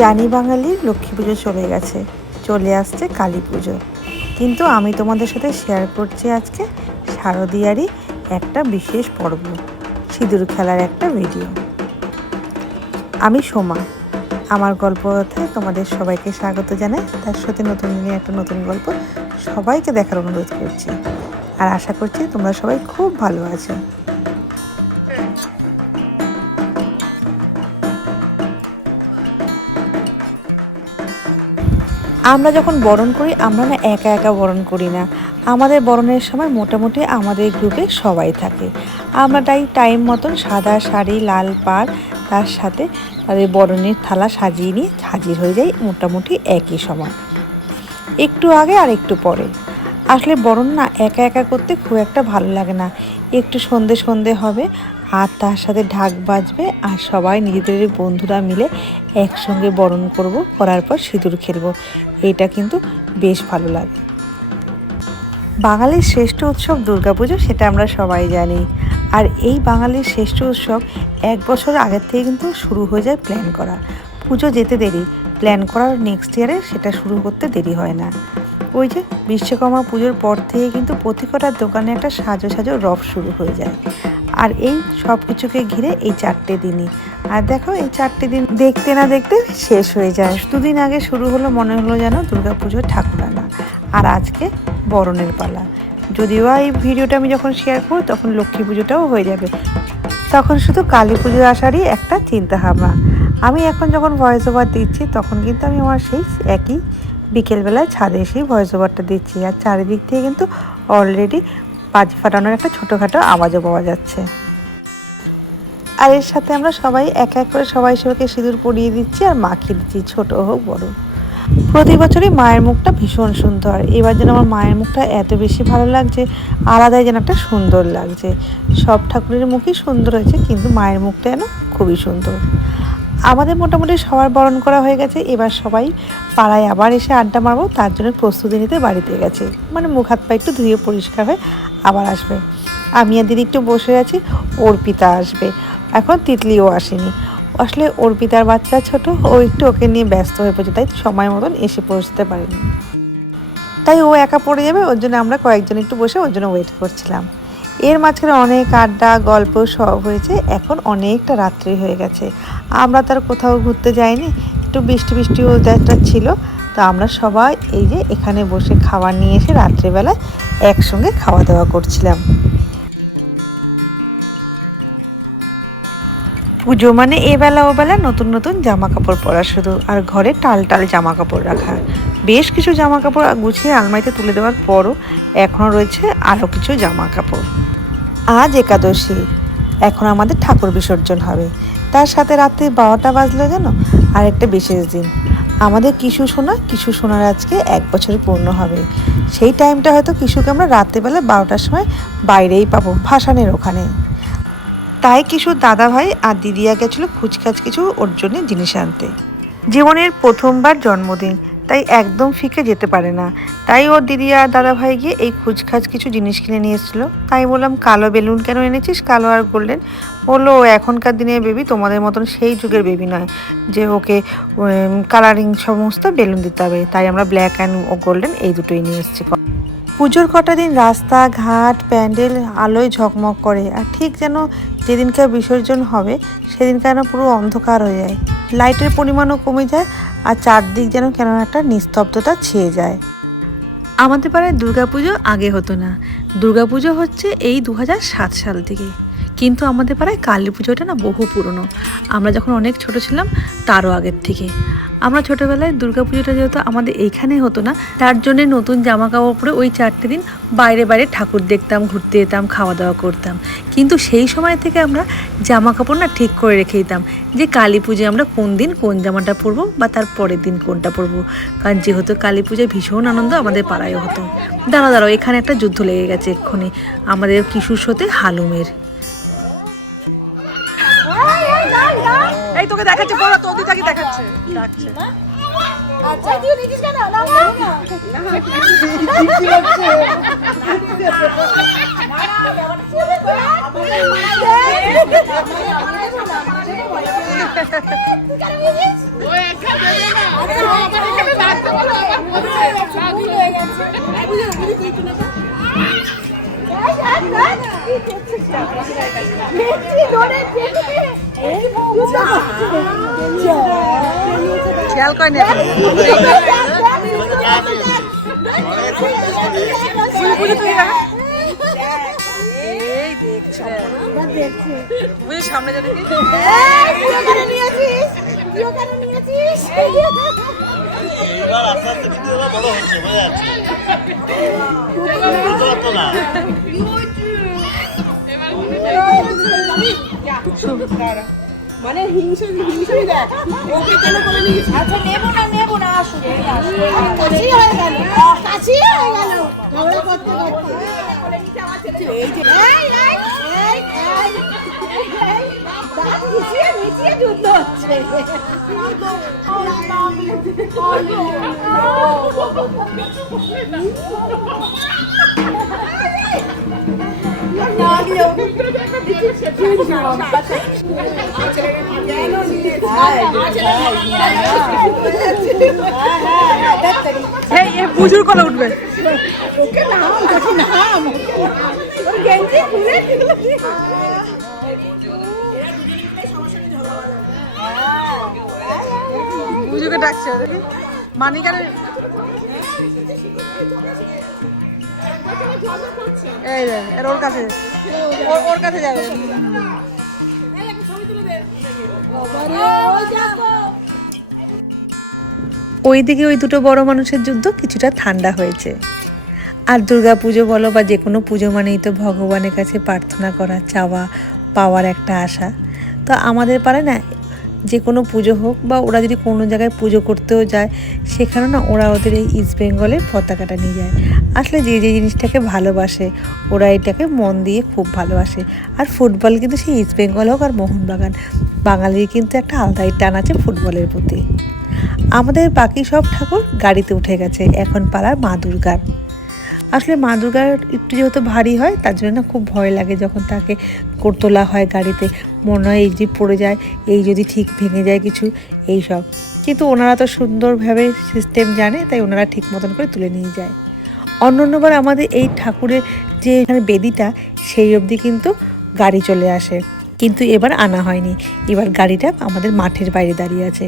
জানি বাঙালির লক্ষ্মী পুজো চলে গেছে, চলে আসছে কালী পুজো। কিন্তু আমি তোমাদের সাথে শেয়ার করছি আজকে শারদীয়ারই একটা বিশেষ পর্ব, সিঁদুর খেলার একটা ভিডিও। আমি সোমা, আমার গল্প কথায় তোমাদের সবাইকে স্বাগত জানাই। তার সাথে নতুন দিনে একটা নতুন গল্প সবাইকে দেখার অনুরোধ করছি, আর আশা করছি তোমরা সবাই খুব ভালো আছো। আমরা যখন বরণ করি, আমরা না একা একা বরণ করি না, আমাদের বরণের সময় মোটামুটি আমাদের গ্রুপে সবাই থাকে। আমরা তাই টাইম মতন সাদা শাড়ি, লাল পাড়, তার সাথে তাদের বরণের থালা সাজিয়ে নিয়ে হাজির হয়ে যাই মোটামুটি একই সময়, একটু আগে আর একটু পরে। আসলে বরণ না একা একা করতে খুব একটা ভালো লাগে না, একটু সন্ধে সন্ধে হবে আর তার সাথে ঢাক বাজবে আর সবাই নিজেদের বন্ধুরা মিলে একসঙ্গে বরণ করব, করার পর সিঁদুর খেলবো। এটা কিন্তু বেশ ভালো লাগে। বাঙালির শ্রেষ্ঠ উৎসব দুর্গাপুজো, সেটা আমরা সবাই জানি। আর এই বাঙালির শ্রেষ্ঠ উৎসব এক বছর আগের থেকে কিন্তু শুরু হয়ে যায় প্ল্যান করা। পুজো যেতে দেরি, প্ল্যান করার নেক্সট ইয়ারে সেটা শুরু করতে দেরি হয় না। ওই যে বিশ্বকর্মা পুজোর পর থেকে কিন্তু প্রতি কটার দোকানে একটা সাজো সাজো রব শুরু হয়ে যায়। আর এই সব কিছুকে ঘিরে এই 4টে দিনই, আর দেখো এই 4টে দিন দেখতে না দেখতে শেষ হয়ে যায়। দুদিন আগে শুরু হলো, মনে হলো যেন দুর্গাপুজোর ঠাকুরানা, আর আজকে বরণের পালা। যদিও এই ভিডিওটা আমি যখন শেয়ার করব তখন লক্ষ্মী পুজোটাও হয়ে যাবে, তখন শুধু কালী পুজো আসারই একটা চিন্তা ভাবনা। আমি এখন যখন ভয়েস ওভার দিচ্ছি তখন কিন্তু আমি আমার সেই একই বিকেলবেলায় ছাদে এসেই ভয়েস ওভারটা দিচ্ছি, আর চারিদিক থেকে কিন্তু অলরেডি বাজি ফাটানোর একটা ছোটোখাটো আওয়াজও পাওয়া যাচ্ছে। আর এর সাথে আমরা সবাই এক এক করে সবাইকে সিঁদুর পরিয়ে দিচ্ছি আর মাখিয়ে দিচ্ছি, ছোটো হোক বড়। প্রতি বছরই মায়ের মুখটা ভীষণ সুন্দর, এবার যেন আমার মায়ের মুখটা এত বেশি ভালো লাগছে, আলাদাই যেন একটা সুন্দর লাগছে। সব ঠাকুরের মুখই সুন্দর হয়েছে, কিন্তু মায়ের মুখটা যেন খুবই সুন্দর। আমাদের মোটামুটি সবার বরণ করা হয়ে গেছে, এবার সবাই পাড়ায় আবার এসে আড্ডা মারবো, তার জন্য প্রস্তুতি নিতে বাড়িতে গেছে। মানে মুখ হাত পা একটু ধুয়ে পরিষ্কার হয়ে আবার আসবে। আমি আর দিদি একটু বসে আছি, অর্পিতা আসবে, এখন তিতলিও আসেনি। আসলে অর্পিতার বাচ্চা ছোট, ও একটু ওকে নিয়ে ব্যস্ত হয়ে পড়ছে, তাই সময় মতন এসে পৌঁছতে পারেনি, তাই ও একা পড়ে যাবে। ওর জন্য আমরা কয়েকজন একটু বসে ওর জন্য ওয়েট করছিলাম। এর মাঝখানে অনেক আড্ডা গল্প সব হয়েছে, এখন অনেকটা রাত্রি হয়ে গেছে। আমরা তার কোথাও ঘুরতে যাইনি, একটু বৃষ্টি বৃষ্টি ওয়েদারটা ছিল, তো আমরা সবাই এই যে এখানে বসে খাবার নিয়ে এসে রাত্রিবেলায় একসঙ্গে খাওয়া দাওয়া করছিলাম। পুজো মানে এবেলা ওবেলা নতুন নতুন জামা কাপড় পরা শুধু, আর ঘরে টাল টাল জামা কাপড় রাখা। বেশ কিছু জামা কাপড় গুছিয়ে আলমারিতে তুলে দেওয়ার পরও এখনও রয়েছে আরও কিছু জামা কাপড়। আজ একাদশী, এখন আমাদের ঠাকুর বিসর্জন হবে, তার সাথে রাত্রি 12টা বাজলো যেন আর একটা বিশেষ দিন। আমাদের কিশু সোনার আজকে 1 বছর পূর্ণ হবে। সেই টাইমটা হয়তো কিশুকে আমরা রাত্রিবেলা 12টার সময় বাইরেই পাবো, ভাসানের ওখানে। তাই কিশুর দাদা ভাই আর দিদিয়া গেছিলো খুচখাচ কিছু ওর জন্য জিনিস আনতে। জীবনের প্রথমবার জন্মদিন, তাই একদম ফিকে যেতে পারে না, তাই ওর দিদিয়া আর দাদা ভাই গিয়ে এই খুচখাচ কিছু জিনিস কিনে নিয়ে এসেছিলো। তাই বললাম, কালো বেলুন কেন এনেছিস, কালো আর গোল্ডেন? বললো ও এখনকার দিনের বেবি, তোমাদের মতন সেই যুগের বেবি নয় যে ওকে কালারিং সমস্ত বেলুন দিতে হবে, তাই আমরা ব্ল্যাক অ্যান্ড গোল্ডেন এই দুটোই নিয়ে এসেছি। পুজোর কটা দিন রাস্তাঘাট প্যান্ডেল আলোয় ঝকমক করে, আর ঠিক যেন যেদিনকার বিসর্জন হবে সেদিনকার যেন পুরো অন্ধকার হয়ে যায়, লাইটের পরিমাণও কমে যায়, আর চারদিক যেন কেন একটা নিস্তব্ধতা ছেয়ে যায়। আমাদের পাড়ায় দুর্গাপুজো আগে হতো না, দুর্গাপুজো হচ্ছে এই 2007 সাল থেকে, কিন্তু আমাদের পাড়ায় কালী পুজোটা না বহু পুরনো। আমরা যখন অনেক ছোট ছিলাম তারও আগের থেকে। আমরা ছোটোবেলায় দুর্গা পুজোটা যেহেতু আমাদের এইখানে হতো না, তার জন্যে নতুন জামা কাপড় পরে ওই 4টে দিন বাইরে বাইরে ঠাকুর দেখতাম, ঘুরতে যেতাম, খাওয়া দাওয়া করতাম। কিন্তু সেই সময় থেকে আমরা জামা কাপড় না ঠিক করে রেখে দিতাম যে কালী পুজোয় আমরা কোন দিন কোন জামাটা পরবো বা তার পরের দিন কোনটা পরবো, কারণ যেহেতু কালী পুজোয় ভীষণ আনন্দ আমাদের পাড়ায়ও হতো। দাঁড়াও এখানে একটা যুদ্ধ লেগে গেছে এক্ষুনি আমাদের কিশুর সাথে হালুমের। এই তোকে দেখাচ্ছে, বড় তো দুটাকে দেখাচ্ছে, ডাকছে। আচ্ছা তুই নিছিস কেন? না না না খেয়াল করে না এই দেখছি সামনে যাবে মানে হিংসা দেখ ওকে কেন করে নিয়েছি আচ্ছা নেব না আসলে কাছি হয়ে গেল ঝগড়া করতে এই যে দাঁত মিশিয়ে যুদ্ধ হচ্ছে পুজোর কলে উঠবে পুজোকে ডাকছে মানি কেন এই এর ওর কাছে যাবে ওইদিকে ওই দুটো বড় মানুষের যুদ্ধ কিছুটা ঠান্ডা হয়েছে। আর দুর্গা পুজো বলো বা যে কোনো পুজো মানেই তো ভগবানের কাছে প্রার্থনা করা, চাওয়া পাওয়ার একটা আশা। তো আমাদের পারে না যে কোনো পুজো হোক বা ওরা যদি কোনো জায়গায় পুজো করতেও যায় সেখানে না ওরা ওদের এই ইস্ট বেঙ্গলের পতাকাটা নিয়ে যায়। আসলে যে জিনিসটাকে ভালোবাসে ওরা এটাকে মন দিয়ে খুব ভালোবাসে। আর ফুটবল কিন্তু সেই ইস্ট বেঙ্গল হোক আর মোহনবাগান, বাঙালির কিন্তু একটা আলাদাই টান আছে ফুটবলের প্রতি। আমাদের বাকি সব ঠাকুর গাড়িতে উঠে গেছে, এখন পালার মা দুর্গার। আসলে মা দুর্গার একটু যেহেতু ভারী হয় তার জন্য না খুব ভয় লাগে যখন তাকে তোলা হয় গাড়িতে, মনে হয় এই যদি পড়ে যায়, এই যদি ঠিক ভেঙে যায় কিছু, এই সব। কিন্তু ওনারা তো সুন্দরভাবে সিস্টেম জানে, তাই ওনারা ঠিক মতন করে তুলে নিয়ে যায়। অন্যান্যবার আমাদের এই ঠাকুরের যে এখানে বেদিটা সেই অবধি কিন্তু গাড়ি চলে আসে, কিন্তু এবার আনা হয়নি। এবার গাড়িটা আমাদের মাঠের বাইরে দাঁড়িয়ে আছে।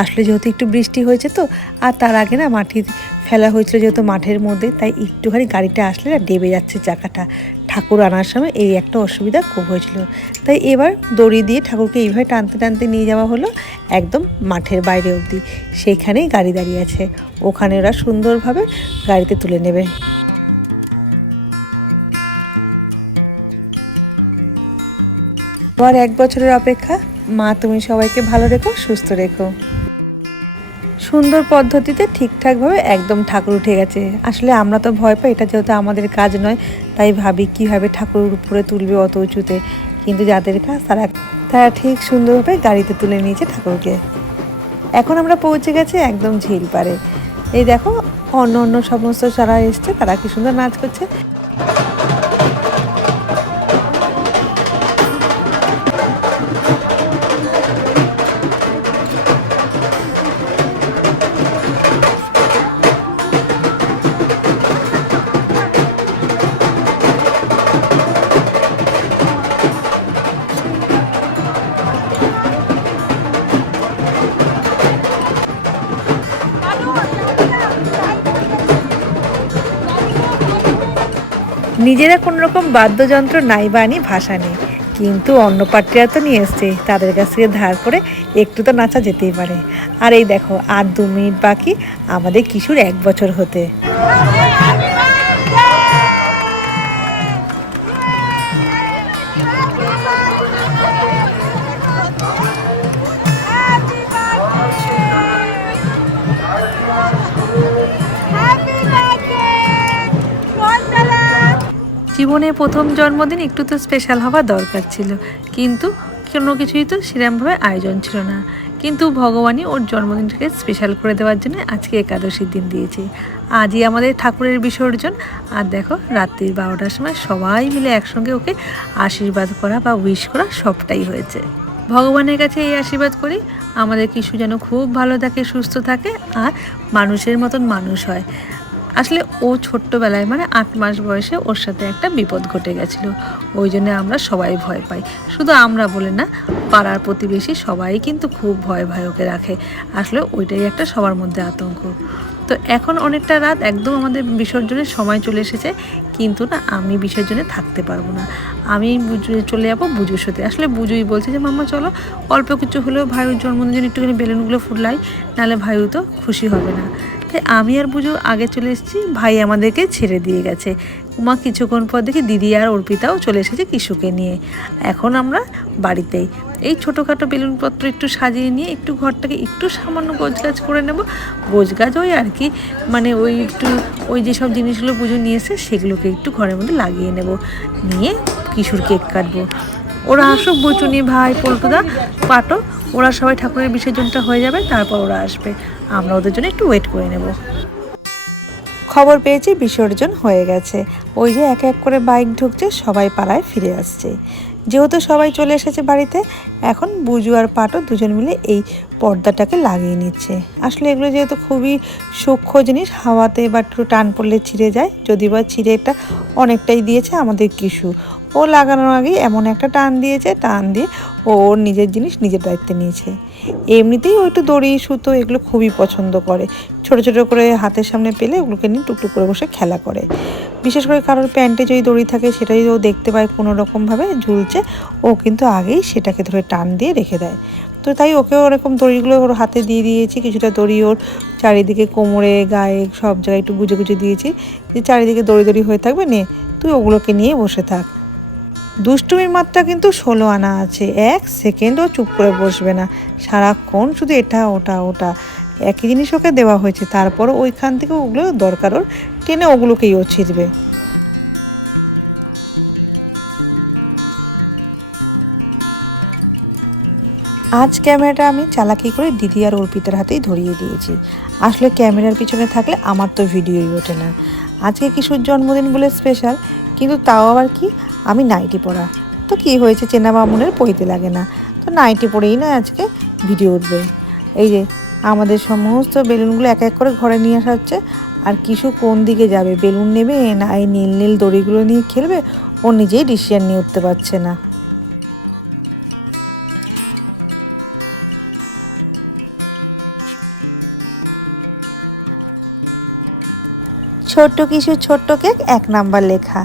আসলে যেহেতু একটু বৃষ্টি হয়েছে তো, আর তার আগে না মাটি ফেলা হয়েছিল যেহেতু মাঠের মধ্যে, তাই একটুখানি গাড়িটা আসলে না ডেবে যাচ্ছে চাকাটা। ঠাকুর আনার সময় এই একটা অসুবিধা খুব হয়েছিল, তাই এবার দড়ি দিয়ে ঠাকুরকে এইভাবে টানতে টানতে নিয়ে যাওয়া হলো একদম মাঠের বাইরে অবধি। সেইখানেই গাড়ি দাঁড়িয়ে আছে, ওখানে ওরা সুন্দরভাবে গাড়িতে তুলে নেবে। আর 1 বছরের অপেক্ষা। মা তুমি সবাইকে ভালো রেখো, সুস্থ রেখো। সুন্দর পদ্ধতিতে ঠিকঠাকভাবে একদম ঠাকুর উঠে গেছে। আসলে আমরা তো ভয় পাই, এটা যেহেতু আমাদের কাজ নয়, তাই ভাবি কীভাবে ঠাকুর উপরে তুলবে অত উঁচুতে। কিন্তু যাদের কাজ তারা ঠিক সুন্দরভাবে গাড়িতে তুলে নিয়েছে ঠাকুরকে। এখন আমরা পৌঁছে গেছি একদম ঝিল পাড়ে। এই দেখো অন্য সমস্ত যারা এসছে তারা কি সুন্দর নাচ করছে। নিজেরা কোনো রকম বাদ্যযন্ত্র নাই বা আনি ভাষা নেই, কিন্তু অন্য পার্টিরা তো নিয়ে এসছে, তাদের কাছ থেকে ধার করে একটু তো নাচা যেতেই পারে। আর এই দেখো আর 2 মিনিট বাকি আমাদের কিশোর 1 বছর হতে। জীবনের প্রথম জন্মদিন একটু তো স্পেশাল হওয়া দরকার ছিল, কিন্তু কোনো কিছুই তো সেরকমভাবে আয়োজন ছিল না। কিন্তু ভগবানই ওর জন্মদিনটাকে স্পেশাল করে দেওয়ার জন্য আজকে একাদশীর দিন দিয়েছে। আজই আমাদের ঠাকুরের বিসর্জন। আর দেখো রাত্রির 12টার সময় সবাই মিলে একসঙ্গে ওকে আশীর্বাদ করা বা উইশ করা সবটাই হয়েছে। ভগবানের কাছে এই আশীর্বাদ করি আমাদের কিশু যেন খুব ভালো থাকে, সুস্থ থাকে আর মানুষের মতন মানুষ হয়। আসলে ও ছোট্টবেলায় মানে 8 মাস বয়সে ওর সাথে একটা বিপদ ঘটে গেছিলো, ওই জন্য আমরা সবাই ভয় পাই। শুধু আমরা বলে না, পাড়ার প্রতিবেশী সবাই কিন্তু খুব ভয় ভয় ওকে রাখে। আসলে ওইটাই একটা সবার মধ্যে আতঙ্ক। তো এখন অনেকটা রাত, একদম আমাদের বিসর্জনের সময় চলে এসেছে, কিন্তু না আমি বিসর্জনে থাকতে পারবো না। আমি চলে যাবো বুজুর সাথে। আসলে বুজুই বলছে যে মাম্মা চলো, অল্প কিছু হলেও ভাইয়ের জন্মদিনের জন্য একটুখানি বেলুনগুলো ফুটলাই, নাহলে ভাইও তো খুশি হবে না। তাই আমি আর বুজু আগে চলে এসেছি, ভাই আমাদেরকে ছেড়ে দিয়ে গেছে। মা কিছুক্ষণ পর দেখি দিদি আর অর্পিতাও চলে এসেছে কিশুকে নিয়ে। এখন আমরা বাড়িতেই এই ছোটোখাটো বেলুনপত্র একটু সাজিয়ে নিয়ে একটু ঘরটাকে একটু সামান্য গোছগাছ করে নেব। গোছগাছ ওই আর কি, মানে ওই একটু ওই যেসব জিনিসগুলো পুজো নিয়েছে সেগুলোকে একটু ঘরের মধ্যে লাগিয়ে নেব, নিয়ে কিশোর কেক কাটবো। ওরা আসুক, বুচুনি, ভাই, পল্টুদা, পাটো, ওরা সবাই ঠাকুরের বিসর্জনটা হয়ে যাবে, তারপর ওরা আসবে। আমরা ওদের জন্য একটু ওয়েট করে নেব। খবর পেয়েছি বিসর্জন হয়ে গেছে, ওই যে এক এক করে বাইক ঢুকছে, সবাই পাড়ায় ফিরে আসছে। যেহেতু সবাই চলে এসেছে বাড়িতে, এখন বুজু আর পাটো দুজন মিলে এই পর্দাটাকে লাগিয়ে নিচ্ছে। আসলে এগুলো যেহেতু খুবই সূক্ষ্ম জিনিস, হাওয়াতে বা একটু টান পড়লে ছিঁড়ে যায়, যদি বা ছিঁড়ে এটা অনেকটাই দিয়েছে আমাদের কিশু। ও লাগানোর আগেই এমন একটা টান দিয়েছে, টান দিয়ে ও ওর নিজের জিনিস নিজের দায়িত্বে নিয়েছে। এমনিতেই ও একটু দড়ি, সুতো এগুলো খুবই পছন্দ করে, ছোট ছোট করে হাতের সামনে পেলে ওগুলোকে নিয়ে টুকটুক করে বসে খেলা করে। বিশেষ করে কারোর প্যান্টে যদি দড়ি থাকে, সেটা যদি ও দেখতে পায় কোনো রকমভাবে ঝুলছে, ও কিন্তু আগেই সেটাকে ধরে টান দিয়ে রেখে দেয়। তো তাই ওকেও ওরকম দড়িগুলো ওর হাতে দিয়ে দিয়েছি, কিছুটা দড়ি ওর চারিদিকে কোমরে, গায়ে সব জায়গায় একটু গুজে গুজে দিয়েছি, যে চারিদিকে দড়ি দড়ি হয়ে থাকবে, নে তুই ওগুলোকে নিয়ে বসে থাক। দুষ্টুমির মাত্রা কিন্তু 16 আনা আছে, 1 সেকেন্ডও চুপ করে বসবে না, সারাক্ষণ শুধু এটা ওটা ওটা একই জিনিস ওকে দেওয়া হয়েছে, তারপরও ওইখান থেকে ওগুলো দরকার ওর, টেনে ওগুলোকেই ও ছিঁড়বে। আজ ক্যামেরাটা আমি চালাকি করে দিদি আর অর্পিতার হাতেই ধরিয়ে দিয়েছি। আসলে ক্যামেরার পিছনে থাকলে আমার তো ভিডিওই ওঠে না। আজকে কিশোর জন্মদিন বলে স্পেশাল, কিন্তু তাও আবার কি, আমি নাইটি পরা, তো কি হয়েছে, চেনা বামুনের পইতে লাগে না, তো নাইটি পরেই না আজকে ভিডিও উঠবে। এই যে আমাদের সমস্ত বেলুনগুলো এক এক করে ঘরে নিয়ে আসা হচ্ছে। আর কিশু কোন দিকে যাবে, বেলুন নেবে না এই নীল নীল দড়িগুলো নিয়ে খেলবে, ও নিজেই ডিসিশন নিয়ে উঠতে পারছে না। ছোট্ট কিশোর ছোট্ট কেক 1 নাম্বার লেখা,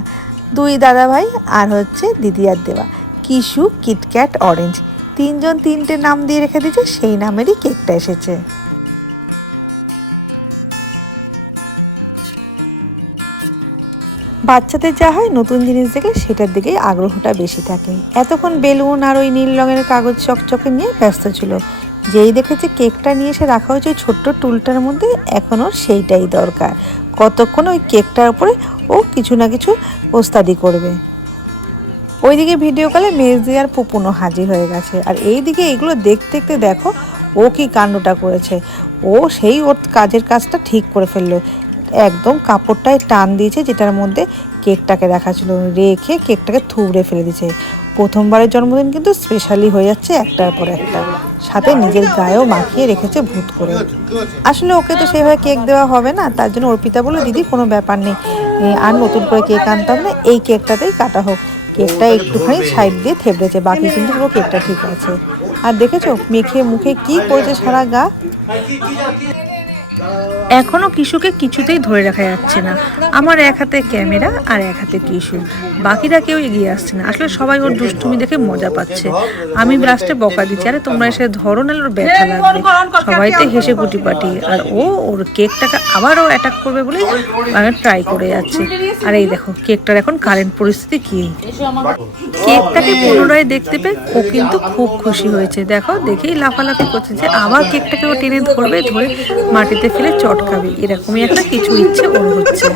2 দাদা ভাই আর হচ্ছে দিদি আর দেওয়া, কিশু কিটক্যাট অরেঞ্জ, 3 জন 3টে নাম দিয়ে রেখে দিয়েছে, সেই নামেরই কেকটা এসেছে। বাচ্চাদের যা হয়, নতুন জিনিস দেখে সেটার দিকেই আগ্রহটা বেশি থাকে। এতক্ষণ বেলুন আর ওই নীল রঙের কাগজ চকচকে নিয়ে ব্যস্ত ছিল, যেই দেখেছে কেকটা নিয়ে এসে রাখা হয়েছে ওই ছোট্ট টুলটার মধ্যে, এখন ওর সেইটাই দরকার। কতক্ষণ ওই কেকটার উপরে ও কিছু না কিছু ওস্তাদি করবে। ওইদিকে ভিডিও কলে মেজদি আর পুপুনও হাজির হয়ে গেছে, আর এইদিকে এগুলো দেখতে দেখতে দেখো ও কি কাণ্ডটা করেছে। ও সেই ওর কাজের কাজটা ঠিক করে ফেললো, একদম কাপড়টায় টান দিয়েছে যেটার মধ্যে কেকটাকে রাখা ছিল, রেখে কেকটাকে থুবড়ে ফেলে দিয়েছে। প্রথমবারের জন্মদিন কিন্তু স্পেশালি হয়ে যাচ্ছে একটার পর একটা, সাথে নিজের গায়েও মাখিয়ে রেখেছে ভূত করে। আসলে ওকে তো সেভাবে কেক দেওয়া হবে না, তার জন্য অর্পিতা বলল দিদি কোনো ব্যাপার নেই, আর নতুন করে কেক আনতে হবে না, এই কেকটাতেই কাটা হোক। কেকটা একটুখানি সাইড দিয়ে থেবড়েছে, বাকি কিন্তু পুরো কেকটা ঠিক আছে। আর দেখেছো মেখে মুখে কি করেছে সারা গা। এখনও কিশুকে কিছুতেই ধরে রাখা যাচ্ছে না, আমার এক হাতে ক্যামেরা আর এক হাতে কিশু, বাকিরা কেউ এগিয়ে আসছে না। আসলে সবাই ওর দুষ্টুমি দেখে মজা পাচ্ছে, আমি লাস্টে বকা দিচ্ছি, আরে তোমরা এসে ধরো, নাহলে ওর ব্যথা লাগবে। সবাই তো হেসে কুটিপাটি, আর ও ওর কেকটাকে আবারও অ্যাটাক করবে বলেই ট্রাই করে যাচ্ছে। আর এই দেখো কেকটার এখন কারেন্ট পরিস্থিতি কি, কেকটাকে পুনরায় দেখতে পেয়ে ও কিন্তু খুব খুশি হয়েছে। দেখো দেখেই লাফালাফি করছে যে আবার কেকটাকে ও টেনে ধরবে, ধরে মাটিতে ফেলে চটকাবে, এরকমই একটা কিছু ইচ্ছে ওর হচ্ছে।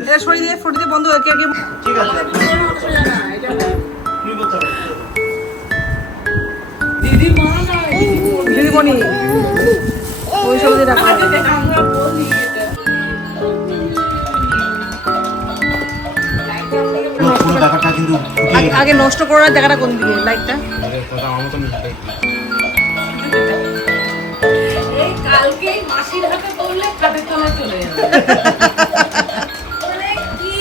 এটা সরিয়ে দিয়ে ফটো দিয়ে বন্ধ কে কে ঠিক আছে তুমি বলতে হবে দিদিমণি ওই সব দিয়ে রাখা পুরো ব্যাপারটা কিন্তু আগে নষ্ট করার জায়গাটা কোন দিকে লাইটটা কথা আমার মতন এই কালকেই মাসির হাতে করলে খাটের তলায় চলে যাবে মানে কি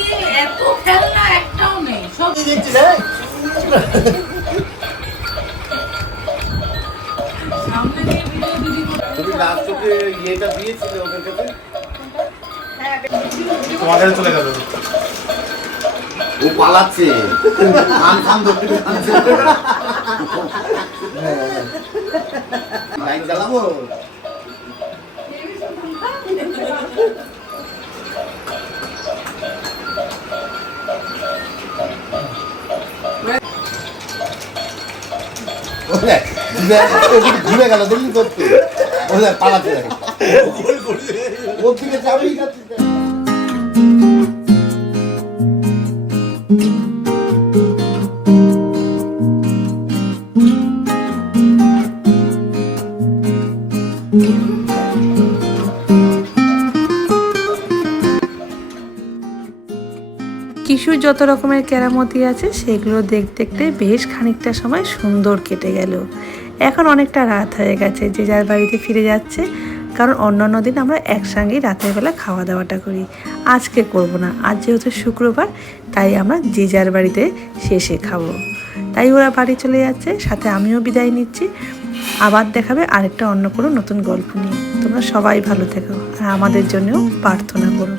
এত খেলনা একটাও নেই সব দেখছি না সামনে দিয়ে ভিডিও দিদি তুমি লাস্ট ওকে ইয়েটা দিয়েছিলে ওদের কাছে তোমার কাছে চলে গেল ও পালাচ্ছে আনসাম ধরতে লাইন চালাবো ঘুরে গেল দেখলি করতে পালাচ্ছে ওর দিকে যাবেই যাচ্ছে কিশোর যত রকমের কেরামতি আছে সেগুলো দেখতে দেখতে বেশ খানিকটা সময় সুন্দর কেটে গেল। এখন অনেকটা রাত হয়ে গেছে, যে যার বাড়িতে ফিরে যাচ্ছে, কারণ অন্যান্য দিন আমরা একসঙ্গেই রাতের বেলা খাওয়া দাওয়াটা করি। আজকে করব না, আজ যেহেতু শুক্রবার তাই আমরা যে যার বাড়িতে শেষে খাবো। তাই ওরা বাড়ি চলে যাচ্ছে, সাথে আমিও বিদায় নিচ্ছি। আবার দেখাবে আরেকটা অন্য কোনো নতুন গল্প নিয়ে। তোমরা সবাই ভালো থেকো আর আমাদের জন্যও প্রার্থনা করো।